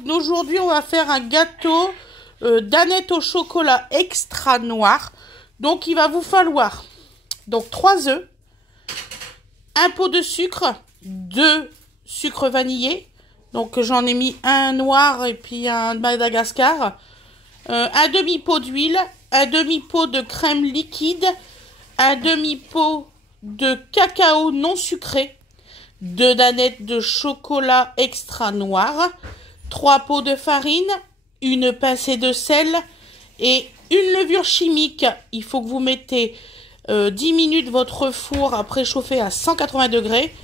donc aujourd'hui on va faire un gâteau d'aneth au chocolat extra noir. Donc il va vous falloir donc 3 œufs, un pot de sucre, 2 sucres vanillés. Donc j'en ai mis un noir et puis un Madagascar, un demi-pot d'huile, un demi-pot de crème liquide, un demi-pot de cacao non sucré, 2 danettes de chocolat extra noir, 3 pots de farine, une pincée de sel et une levure chimique. Il faut que vous mettez 10 minutes votre four à préchauffer à 180 degrés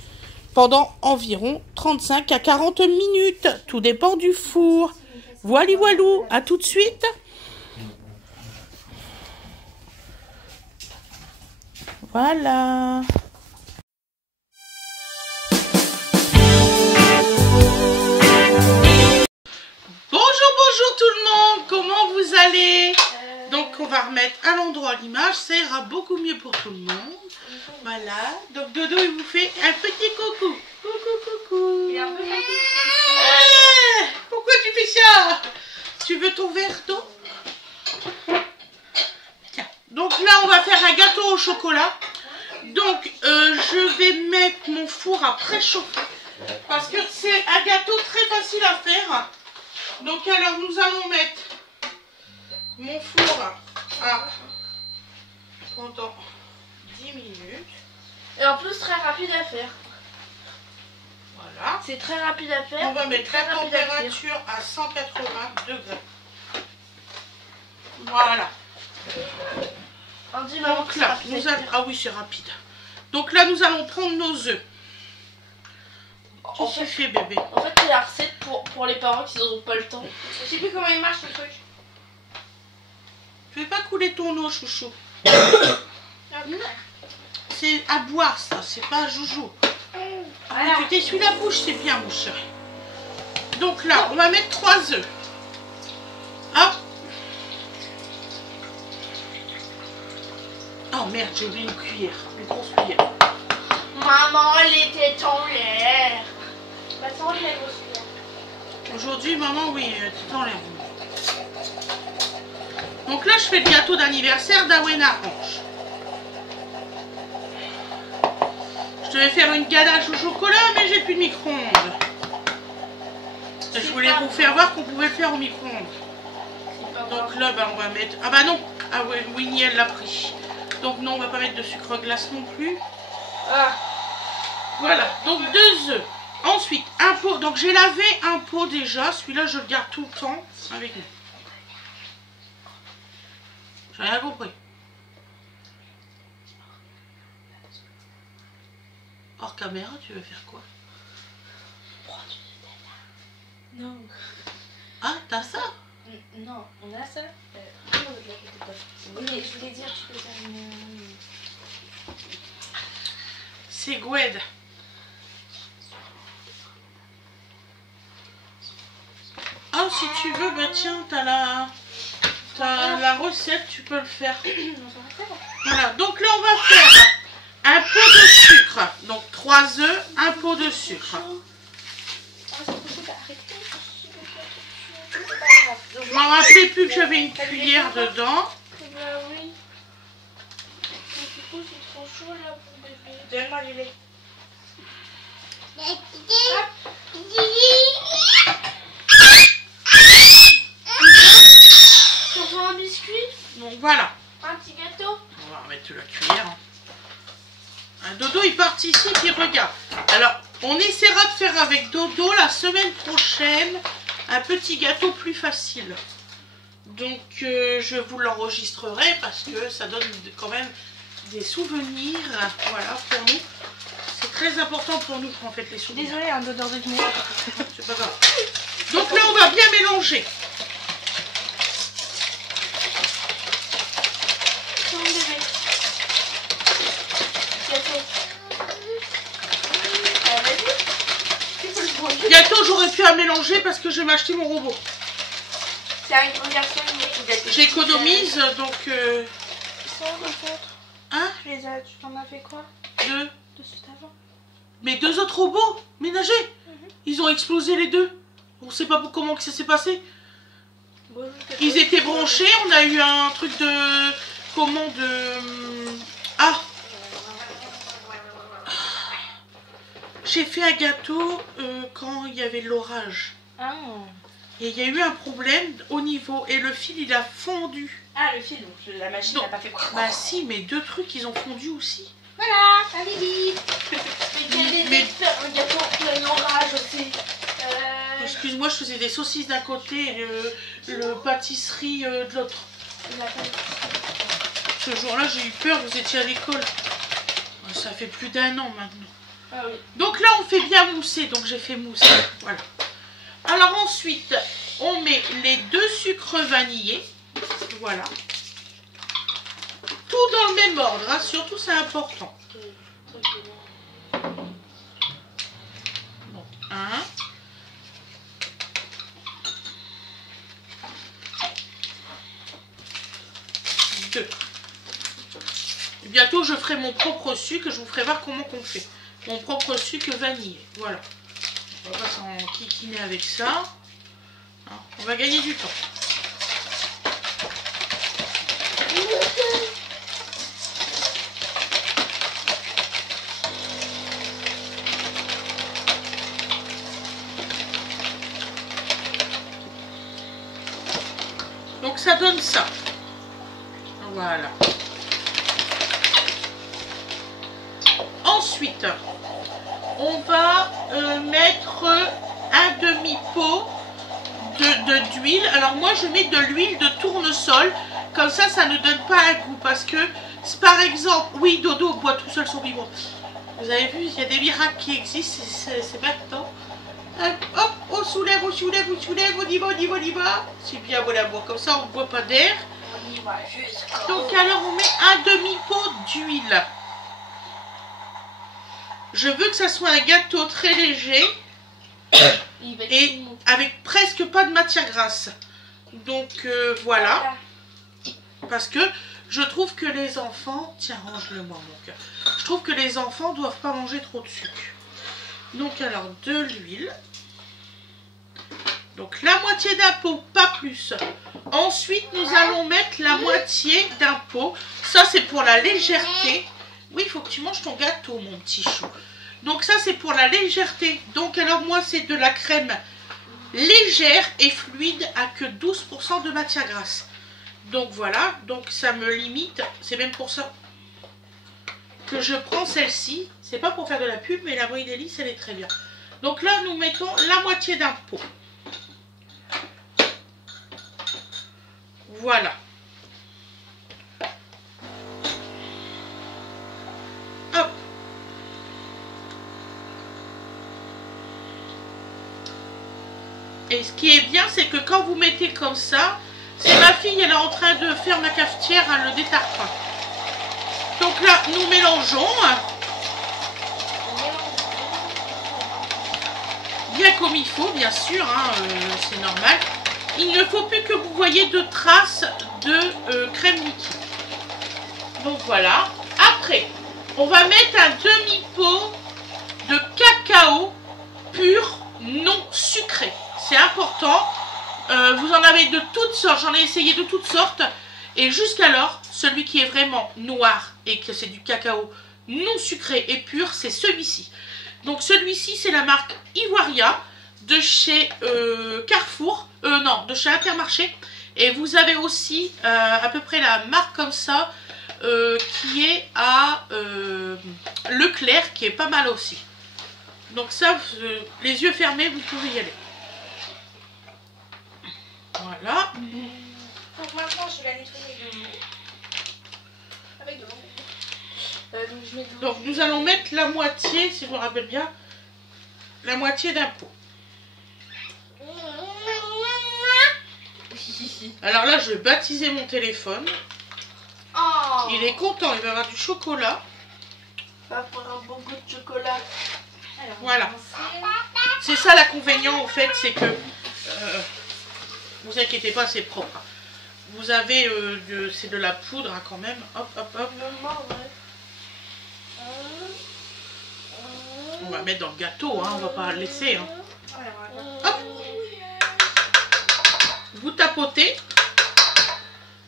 pendant environ 35 à 40 minutes. Tout dépend du four. Voilà, voilou, à tout de suite. Voilà. Bonjour tout le monde, comment vous allez? Donc on va remettre à l'endroit l'image, ça ira beaucoup mieux pour tout le monde. Voilà, donc Dodo il vous fait un petit coucou. Coucou. Il est un peu fatigué. Pourquoi tu fais ça? Tu veux ton verre d'eau? Tiens, donc là on va faire un gâteau au chocolat. Donc je vais mettre mon four à préchauffer parce que c'est un gâteau très facile à faire. Donc alors nous allons mettre mon four à pendant 10 minutes. Et en plus très rapide à faire. Voilà. C'est très rapide à faire. On va mettre la température à 180 degrés. Voilà. On dit Donc là, nous allons... Ah oui, c'est rapide. Donc là, nous allons prendre nos œufs. En fait, bébé. En fait, c'est la recette pour les parents qui n'ont pas le temps. Je sais plus comment il marche le truc. Tu veux pas couler ton eau, chouchou? C'est à boire, ça. C'est pas à joujou. Voilà. Tu t'essuies la bouche, c'est bien, mon chéri. Donc là, on va mettre 3 œufs. Hop. Oh merde, j'ai oublié une cuillère. Une grosse cuillère. Maman, elle était en l'air. Bah, ça enlève la grosse cuillère. Aujourd'hui, maman, oui, tu t'enlèves. Donc là, je fais le gâteau d'anniversaire d'Awena Orange. Je devais faire une ganache au chocolat, mais j'ai plus de micro-ondes. Je voulais vous faire voir qu'on pouvait le faire au micro-ondes. Donc là, bah, on va mettre... Ah bah non. Ah ouais, Winnie, elle l'a pris. Donc non, on va pas mettre de sucre glace non plus. Ah. Voilà, donc 2 œufs. Ensuite, un pot. Donc j'ai lavé un pot déjà. Celui-là, je le garde tout le temps avec nous. J'ai rien compris. Hors caméra, tu veux faire quoi? Non. Ah, t'as ça? Non, on a ça. Oui, je voulais dire, tu peux faire une... C'est Gwed. Ah, si tu veux, bah tiens, t'as la recette, tu peux le faire. Voilà, donc là, on va faire un pot de sucre. Donc 3 œufs, un pot de sucre. Je m'en rappelais plus que j'avais une cuillère dedans. Bah oui. Du coup, c'est trop chaud là pour bébé. Donne-moi du lait. Tu veux un biscuit? Donc voilà. Un petit gâteau? On va remettre la cuillère. Un Dodo, il participe, il regarde. Alors, on essaiera de faire avec Dodo la semaine prochaine un petit gâteau plus facile. Donc, je vous l'enregistrerai parce que ça donne quand même des souvenirs. Voilà, pour nous. C'est très important pour nous, en fait, les souvenirs. Désolée, un odeur de guinée. C'est pas grave. Donc là, on va bien mélanger. Gâteau, j'aurais pu à mélanger parce que je vais m'acheter mon robot. C'est un garçon qui j'économise, donc... Ça, les autres. Hein? Tu en as fait quoi? 2. De suite avant. Mais 2 autres robots ménagers. Ils ont explosé les 2. On ne sait pas comment que ça s'est passé. Bon, Ils étaient branchés, on a eu un truc de... Comment de... Ah, j'ai fait un gâteau quand il y avait l'orage. Ah. Et il y a eu un problème au niveau... Et le fil, il a fondu. Ah, le fil, donc la machine n'a pas fait quoi. Bah si, mais 2 trucs, ils ont fondu aussi. Voilà, allez-y. Mais Mais- faire un gâteau plein orage aussi. Excuse-moi, je faisais des saucisses d'un côté et le pâtisserie de l'autre. Ce jour-là, j'ai eu peur, vous étiez à l'école. Ça fait plus d'1 an maintenant. Ah oui. Donc là, on fait bien mousser, donc j'ai fait mousser. Voilà. Alors ensuite, on met les 2 sucres vanillés. Voilà. Tout dans le même ordre, hein, surtout c'est important. Donc 1. Et bientôt je ferai mon propre sucre, je vous ferai voir comment on fait. Mon propre sucre vanillé. Voilà. On va pas s'en kikiner avec ça. Hein, on va gagner du temps. Donc ça donne ça. Voilà. Ensuite, on va mettre un demi-pot d'huile. Alors moi, je mets de l'huile de tournesol. Comme ça ne donne pas un goût. Parce que, par exemple, oui, Dodo boit tout seul son biberon. Vous avez vu, il y a des miracles qui existent. C'est maintenant. Hop, on soulève, on soulève, on soulève, on y va, on y va, on y va. C'est bien, voilà, bon, comme ça, on ne boit pas d'air. On y va jusqu'au... Donc alors, on met un demi-pot d'huile. Je veux que ça soit un gâteau très léger et avec presque pas de matière grasse. Donc voilà. Parce que je trouve que les enfants... Tiens, range-le-moi, mon cœur. Je trouve que les enfants doivent pas manger trop de sucre. Donc alors, de l'huile. Donc la moitié d'un pot, pas plus. Ensuite, nous allons mettre la moitié d'un pot. Ça, c'est pour la légèreté. Oui, il faut que tu manges ton gâteau, mon petit chou. Donc ça, c'est pour la légèreté. Donc alors, moi, c'est de la crème légère et fluide à que 12% de matière grasse. Donc voilà, donc ça me limite. C'est même pour ça que je prends celle-ci. C'est pas pour faire de la pub, mais la Brie d'Hélice, elle est très bien. Donc là, nous mettons la moitié d'un pot. Voilà. Hop. Et ce qui est bien, c'est que quand vous mettez comme ça, c'est ma fille, elle est en train de faire ma cafetière, hein, le détartrant. Donc là, nous mélangeons. Bien comme il faut, bien sûr, hein, c'est normal. Il ne faut plus que vous voyez de traces de crème liquide. Donc voilà. Après, on va mettre un demi-pot de cacao pur non sucré. C'est important. Vous en avez de toutes sortes. J'en ai essayé de toutes sortes. Et jusqu'alors, celui qui est vraiment noir et que c'est du cacao non sucré et pur, c'est celui-ci. Donc celui-ci, c'est la marque Ivoria de chez Carrefour, non, de chez Intermarché. Et vous avez aussi à peu près la marque comme ça qui est à Leclerc, qui est pas mal aussi. Donc ça, les yeux fermés, vous pouvez y aller. Voilà. Donc maintenant, je vais la nettoyer de l'eau. Avec de l'eau. Donc, je mets de l'eau. Donc nous allons mettre la moitié, si je me rappelle bien, la moitié d'un pot. Alors là, je vais baptiser mon téléphone. Oh. Il est content, il va avoir du chocolat. On va prendre un bon goût de chocolat. Alors, Voilà. C'est ça l'inconvénient, en fait, c'est que... vous inquiétez pas, c'est propre. Vous avez... c'est de la poudre, hein, quand même. Hop, hop, hop. On va mettre dans le gâteau, hein, on va pas le laisser. Hein. Hop. tapoter.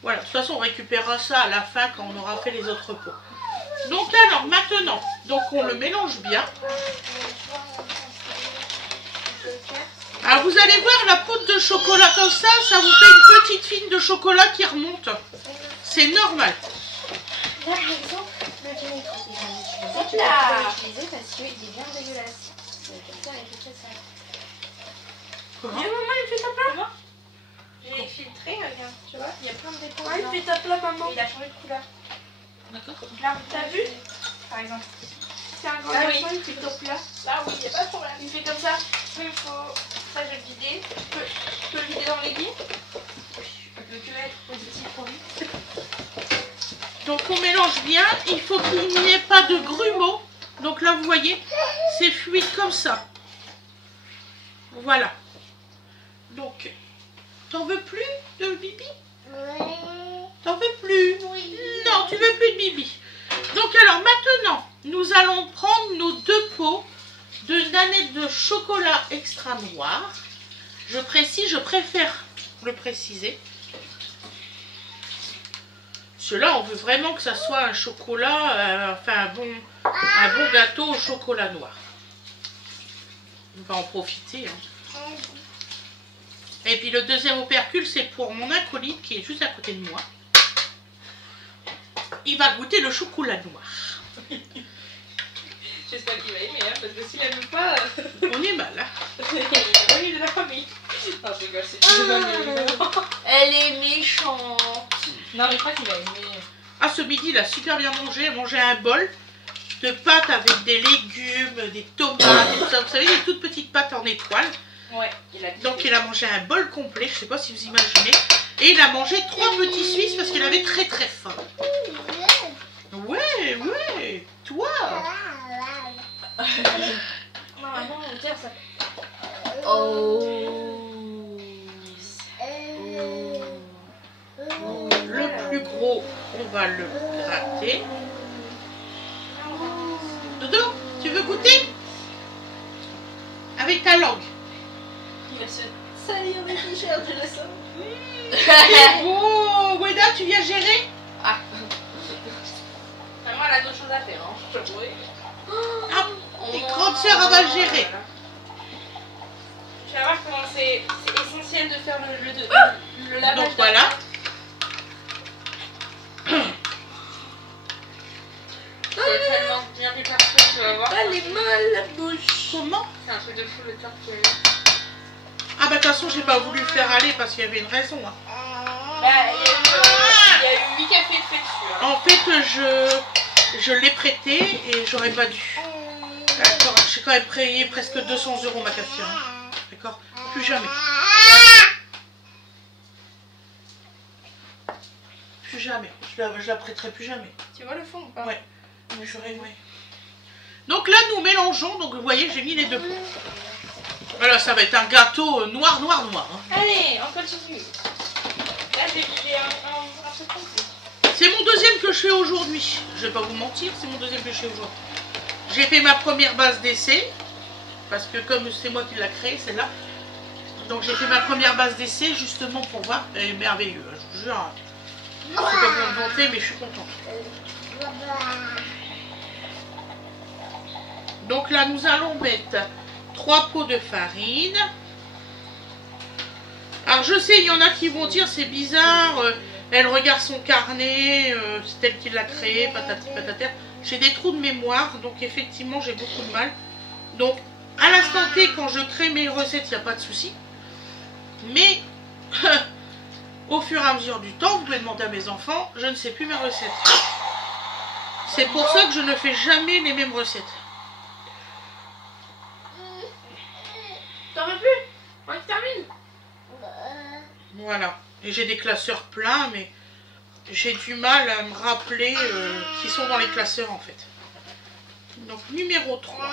Voilà, de toute façon on récupérera ça à la fin quand on aura fait les autres pots. Donc alors maintenant, donc on le mélange bien. Alors vous allez voir la poudre de chocolat comme ça vous fait une petite fine de chocolat qui remonte. C'est normal. Là par exemple, le Dimitri, il va l'utiliser parce qu'il est bien dégueulasse. Comment? Maman, il fait ta plat. J'ai filtré, regarde, tu vois, il y a plein de dépôts. Ah, il fait ta plat, maman. Il a changé de couleur. D'accord. Là, t'as vu? Par exemple. C'est un grand garçon, il fait ton plat. Là, oui, il n'y a pas de problème. Il fait comme ça. Il faut. Ça, je vais le vider. Tu peux le vider dans l'aiguille. Le que être positif pour lui. Donc on mélange bien. Il faut qu'il n'y ait pas de grumeaux. Donc là, vous voyez, c'est fluide comme ça. Voilà. Donc, t'en veux plus de bibi? Oui. T'en veux plus? Oui. Non, tu veux plus de bibi. Donc alors maintenant, nous allons prendre nos 2 pots de nanettes de chocolat extra noir. Je précise, je préfère le préciser. Cela, on veut vraiment que ça soit un chocolat, enfin un bon gâteau au chocolat noir. On va en profiter. Hein. Et puis le deuxième opercule, c'est pour mon acolyte qui est juste à côté de moi. Il va goûter le chocolat noir. J'espère qu'il va aimer, hein, parce que s'il n'aime pas... On est mal, hein. Oui, de la famille. Non, je rigole, c'est elle est méchante. Non, mais je crois qu'il va aimer. Ah, ce midi, il a super bien mangé. Il a mangé un bol de pâtes avec des légumes, des tomates, et tout ça. Vous savez, des toutes petites pâtes en étoile. Ouais, donc il a mangé un bol complet, je sais pas si vous imaginez. Et il a mangé 3 petits Suisses parce qu'il avait très très faim. Ouais, ouais, toi. Non, maman, on tire ça. Oh. Le plus gros, on va le gratter. Dodo, tu veux goûter? Avec ta langue. Il va se salir des t-shirts, je le sens. C'est beau. Weda, tu viens gérer? Ah. Maman, elle a d'autres choses à faire, hein. Je te vois. Ah, tes grandes sœurs, elle va gérer. Tu vas voir comment c'est essentiel de faire le lavage. Donc voilà. C'est tellement bien réparti, tu vas voir. Elle est mal la bouche. Comment? C'est un truc de fou le temps qu'il y a eu. Ah bah de toute façon j'ai pas voulu le faire aller parce qu'il y avait une raison. Hein. Bah, il y a eu 8 cafés de fait dessus. Hein. En fait je l'ai prêté et j'aurais pas dû. D'accord, j'ai quand même payé presque 200 € ma cafetière. Hein. D'accord, plus jamais. Plus jamais. Je la prêterai plus jamais. Tu vois le fond ou pas? Ouais. Ouais. Donc là nous mélangeons, donc vous voyez j'ai mis les 2 pots. Voilà, ça va être un gâteau noir. Hein. Allez, on continue. Là j'ai un truc complet. C'est mon deuxième que je fais aujourd'hui. Je vais pas vous mentir, c'est mon deuxième que je fais aujourd'hui. J'ai fait ma première base d'essai. Parce que comme c'est moi qui l'a créée, celle-là. Donc j'ai fait ma première base d'essai justement pour voir. Elle est merveilleuse, je vous jure. C'est pas pour me vanter, mais je suis contente. Donc là, nous allons mettre 3 pots de farine. Alors je sais, il y en a qui vont dire c'est bizarre, elle regarde son carnet, c'est elle qui l'a créé, patati patata. J'ai des trous de mémoire, donc effectivement j'ai beaucoup de mal. Donc à l'instant T, quand je crée mes recettes, il n'y a pas de souci. Mais au fur et à mesure du temps, vous pouvez demander à mes enfants, je ne sais plus mes recettes. C'est pour ça que je ne fais jamais les mêmes recettes. T'en veux plus? On termine. Voilà. Et j'ai des classeurs pleins, mais j'ai du mal à me rappeler qui sont dans les classeurs en fait. Donc numéro 3.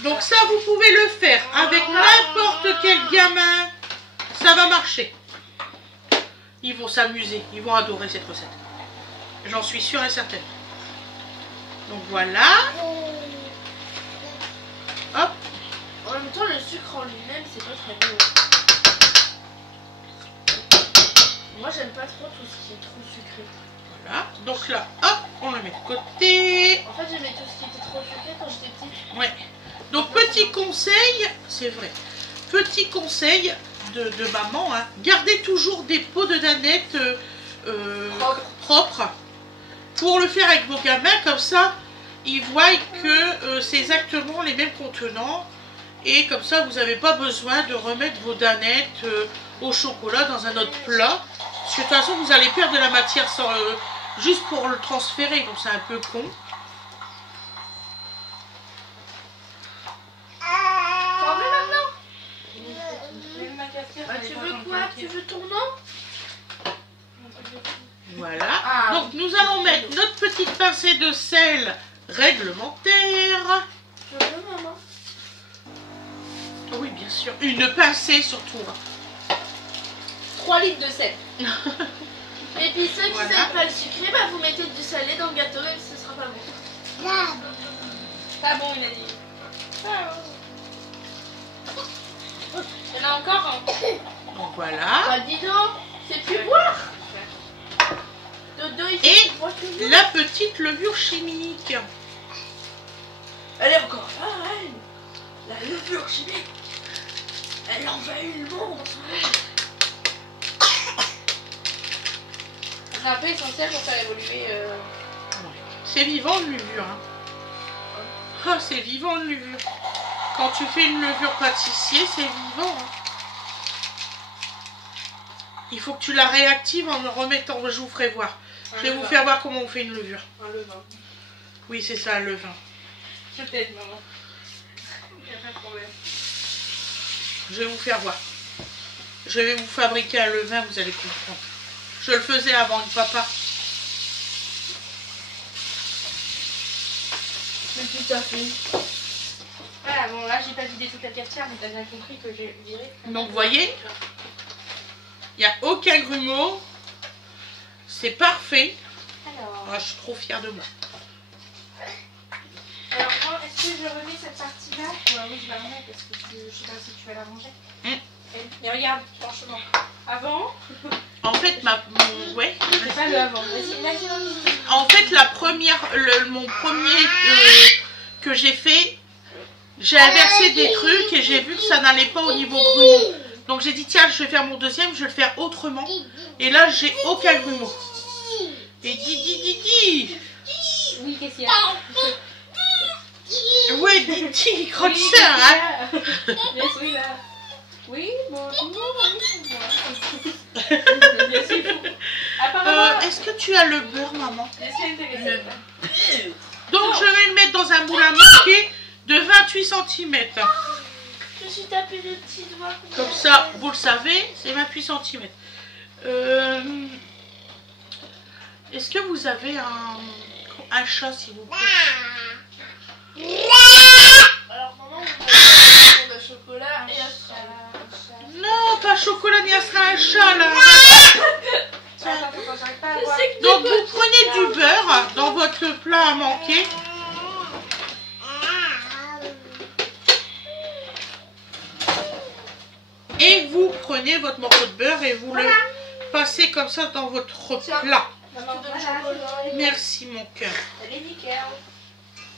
Donc ça, vous pouvez le faire avec n'importe quel gamin. Ça va marcher. Ils vont s'amuser. Ils vont adorer cette recette. J'en suis sûre et certaine. Donc voilà. Hop. En même temps, le sucre en lui-même, c'est pas très bon. Moi, j'aime pas trop tout ce qui est trop sucré. Voilà. Donc là, hop, on le met de côté. En fait, j'aimais tout ce qui était trop sucré quand j'étais petite. Ouais. Donc, petit conseil, c'est vrai. Petit conseil de maman, hein, gardez toujours des pots de danettes propres pour le faire avec vos gamins. Comme ça, ils voient que c'est exactement les mêmes contenants. Et comme ça, vous n'avez pas besoin de remettre vos danettes au chocolat dans un autre plat. Parce que de toute façon, vous allez perdre de la matière sans, juste pour le transférer. Donc, c'est un peu con. Tu veux quoi? Tu veux ton nom? Voilà. Donc, nous allons mettre notre petite pincée de sel réglementaire. Je veux, maman. Oui, bien sûr. Une pincée surtout. 3 litres de sel. Et puis ceux qui n'aiment pas le sucré, bah, vous mettez du salé dans le gâteau et ce sera pas bon. Pas bon, il a dit. Il y en a encore un. Donc voilà. Bah dis donc, c'est plus boire. Dodo, il Et la petite levure chimique. Elle est encore pareille. La levure chimique. Elle envahit le monde. C'est un peu essentiel pour faire évoluer. C'est vivant une levure. Hein. Oh, c'est vivant une levure. Quand tu fais une levure pâtissier, c'est vivant. Hein. Il faut que tu la réactives en le remettant. Je vous ferai voir. Je vais vous faire voir comment on fait une levure. Un levain. Oui, c'est ça, un levain. Je t'aide, maman. Il n'y a pas de problème. Je vais vous faire voir. Je vais vous fabriquer un levain, vous allez comprendre. Je le faisais avant le papa. Mais tout à fait. Voilà, bon là j'ai pas vidé toute la cafetière, mais t'as bien compris que j'ai viré. Donc vous voyez, il n'y a aucun grumeau. C'est parfait. Alors, Je suis trop fière de moi. alors moi, est-ce que je remets cette partie-là? Oui, je la remets parce que je sais pas si tu vas la manger. Mais regarde, franchement, avant... En fait, ouais. C'est pas le avant. Vas-y. En fait, mon premier que j'ai fait, j'ai inversé des trucs et j'ai vu que ça n'allait pas au niveau grumeau. Donc j'ai dit tiens, je vais faire mon deuxième, je vais le faire autrement. Et là, j'ai aucun grumeau. Et dis. Oui, qu'est-ce qu'il y a? Ouais, dis, grande sœur, hein. Oui, là. Oui, bon, est-ce que tu as le beurre, maman? Laisse-la. Donc je vais le mettre dans un moule à moquer de 28 cm. Je suis tapé le petit doigt. Comme ça, vous le savez, c'est 28 cm. Est-ce que vous avez un chat, s'il vous plaît? Alors, maman, on a de chocolat et un chat. Non, pas chocolat ni un chat, là. Donc, vous prenez du beurre dans votre plat à manquer. Et vous prenez votre morceau de beurre et vous le passez comme ça dans votre plat. Merci, mon cœur. Elle est nickel.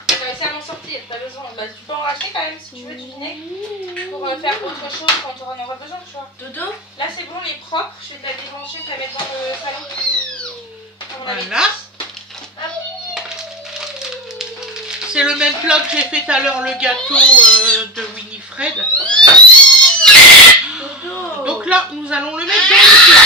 Tu vas essayer à m'en sortir, t'as besoin. Bah, tu peux en racheter quand même si tu veux du vinaigre pour faire autre chose quand tu en auras besoin, tu vois. Dodo, là c'est bon, elle est propre. Je vais te la débrancher, te la mettre dans le salon. Voilà. C'est le même plat que j'ai fait tout à l'heure, le gâteau de Winifred. Dodo. Donc là, nous allons le mettre dans le plat.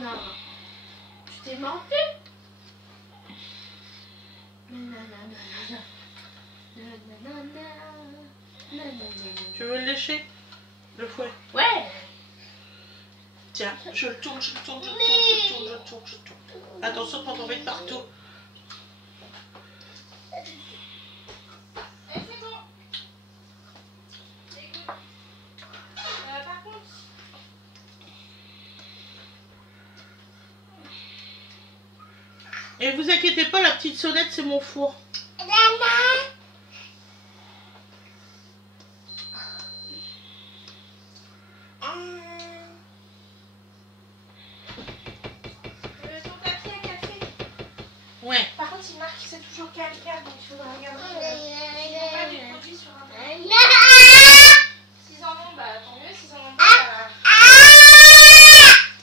Non. Tu t'es menti? Tu veux le lécher? Le fouet? Ouais. Tiens, je le tourne. Attention pour tomber de partout. Par contre... Et vous inquiétez pas, la petite sonnette, c'est mon four. Ton papier à café. Ouais. Par contre, il marque que c'est toujours calcaire, donc il faudra regarder. Ils n'ont pas des produits sur Internet. S'ils en ont, bah tant mieux. S'ils en ont pas,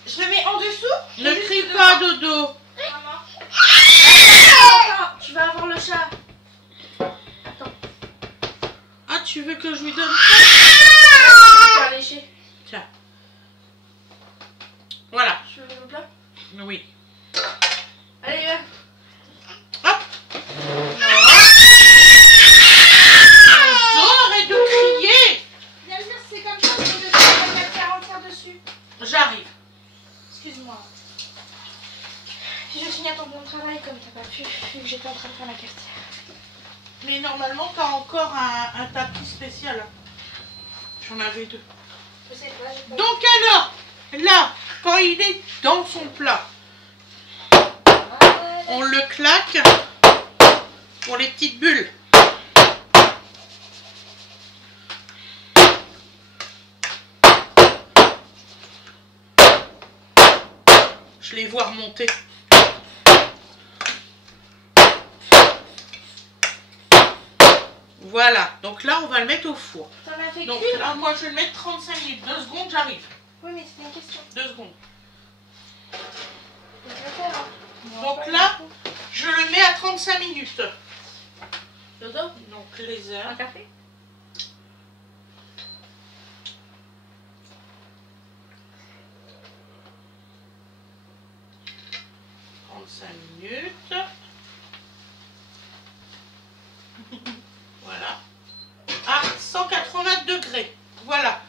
je le mets en dessous. Ne crie pas, Dodo. Maman. Attends, tu vas avoir le chat. Attends. Ah, tu veux que je lui donne ça? Je vais lécher. Tiens. Voilà. Je le mets au plat. Oui. Allez, va. Hop. Arrête de crier. Bien sûr, c'est comme ça, c'est de mettre la cafetière dessus. J'arrive. Excuse-moi. Puis je finis ton bon travail comme t'as pas pu, vu que j'étais en train de faire la cafetière. Mais normalement, t'as encore un tapis spécial. J'en avais deux. Je sais pas, j'ai pas. Donc alors, là, quand il est dans son plat, on le claque pour les petites bulles. Je les vois remonter. Voilà, donc là on va le mettre au four. T'en as fait Donc qu'une? là moi je vais le mettre 35 minutes, 2 secondes j'arrive. Oui, mais c'est une question. 2 secondes. Je vais le faire, hein. Donc là, je le mets à 35 minutes. Dodo, Donc les heures. un café? Minutes. Voilà. À 180 degrés. Voilà.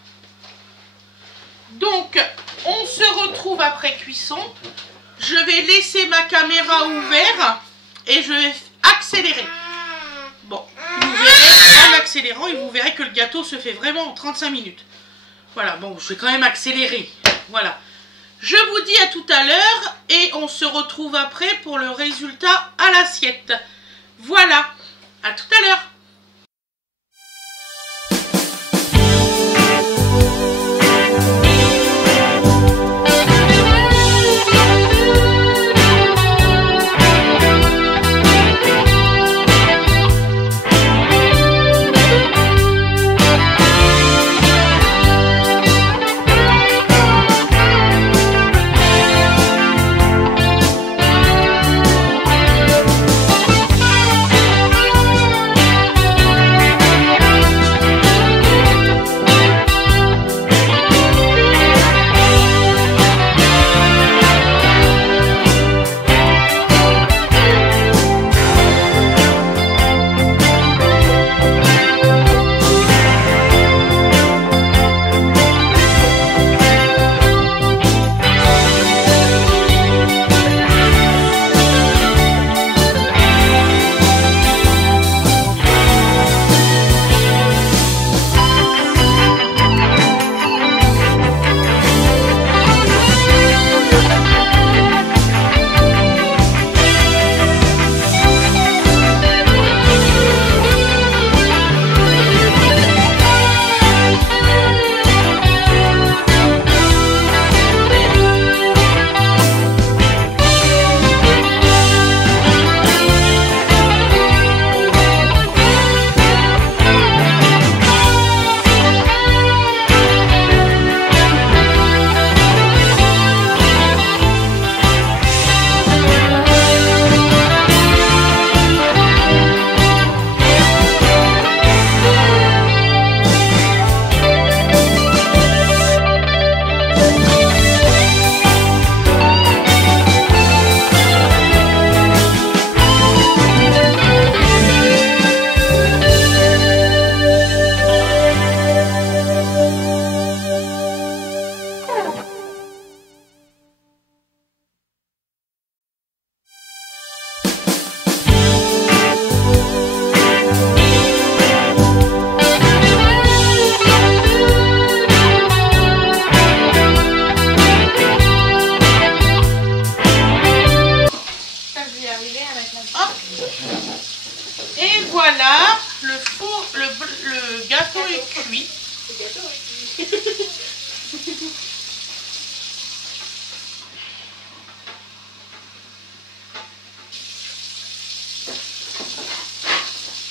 Donc, on se retrouve après cuisson. Je vais laisser ma caméra ouverte et je vais accélérer. Bon, vous verrez, en accélérant, et vous verrez que le gâteau se fait vraiment en 35 minutes. Voilà, bon, je vais quand même accélérer. Voilà. Je vous dis à tout à l'heure et on se retrouve après pour le résultat à l'assiette. Voilà, à tout à l'heure.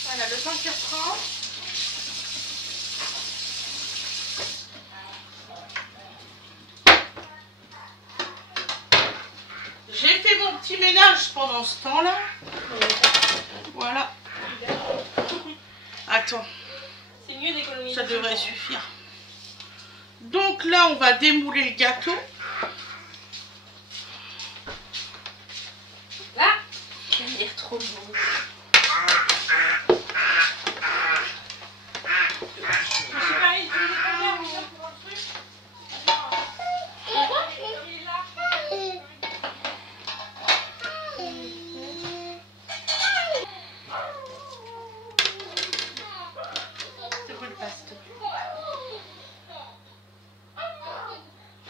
Voilà, le temps qu'il reprend. J'ai fait mon petit ménage pendant ce temps-là. Voilà. Attends. C'est mieux d'économiser. Ça devrait suffire. Donc là, on va démouler le gâteau. Là, il a l'air trop beau.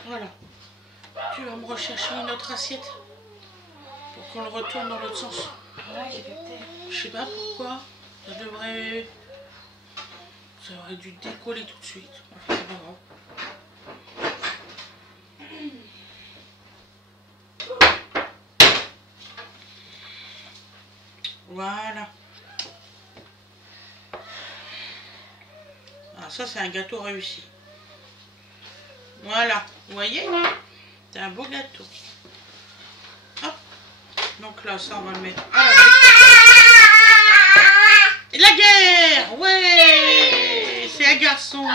Voilà. Tu vas me rechercher une autre assiette pour qu'on le retourne dans l'autre sens. Je sais pas pourquoi. Ça aurait dû décoller tout de suite. Enfin, c'est pas grave. Voilà. Ah, ça, c'est un gâteau réussi. Voilà. Vous voyez? C'est un beau gâteau. Hop. Donc là, ça, on va le mettre à l'abri. Et la guerre! Ouais! C'est un garçon.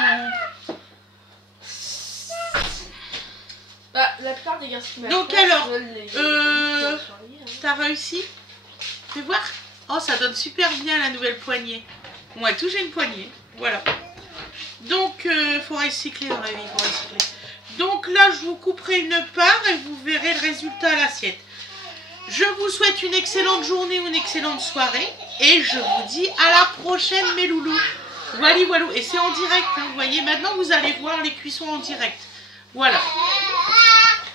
Bah, la plupart des garçons. Donc alors, t'as réussi? Fais voir. Oh, ça donne super bien la nouvelle poignée. Moi, tout j'ai une poignée. Voilà. Donc, faut recycler dans la vie, faut recycler. Donc là, je vous couperai une part et vous verrez le résultat à l'assiette. Je vous souhaite une excellente journée ou une excellente soirée. Et je vous dis à la prochaine, mes loulous. Voilà, voilà. Et c'est en direct, hein, vous voyez. Maintenant, vous allez voir les cuissons en direct. Voilà.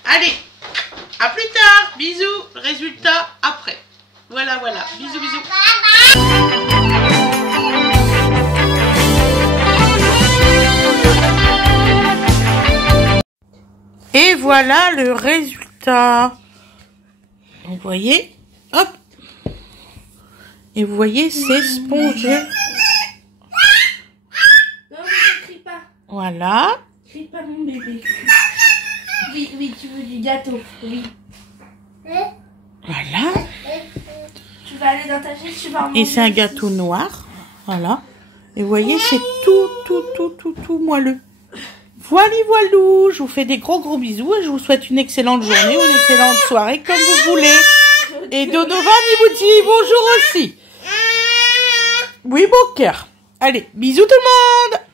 Allez, à plus tard. Bisous. Résultat après. Voilà, voilà. Bisous, bisous. Et voilà le résultat. Vous voyez, hop. Et vous voyez, c'est spongieux. Non, mais ne crie pas. Voilà. Crie pas, mon bébé. Oui, oui, tu veux du gâteau. Oui. Voilà. Tu vas aller dans ta chaise, tu vas en manger. Et c'est un gâteau noir. Voilà. Et vous voyez, c'est tout moelleux. Voilà, voilou. Je vous fais des gros bisous et je vous souhaite une excellente journée ou une excellente soirée, comme vous voulez. Et Donovan, il vous dit bonjour aussi. Oui, bon cœur. Allez, bisous tout le monde.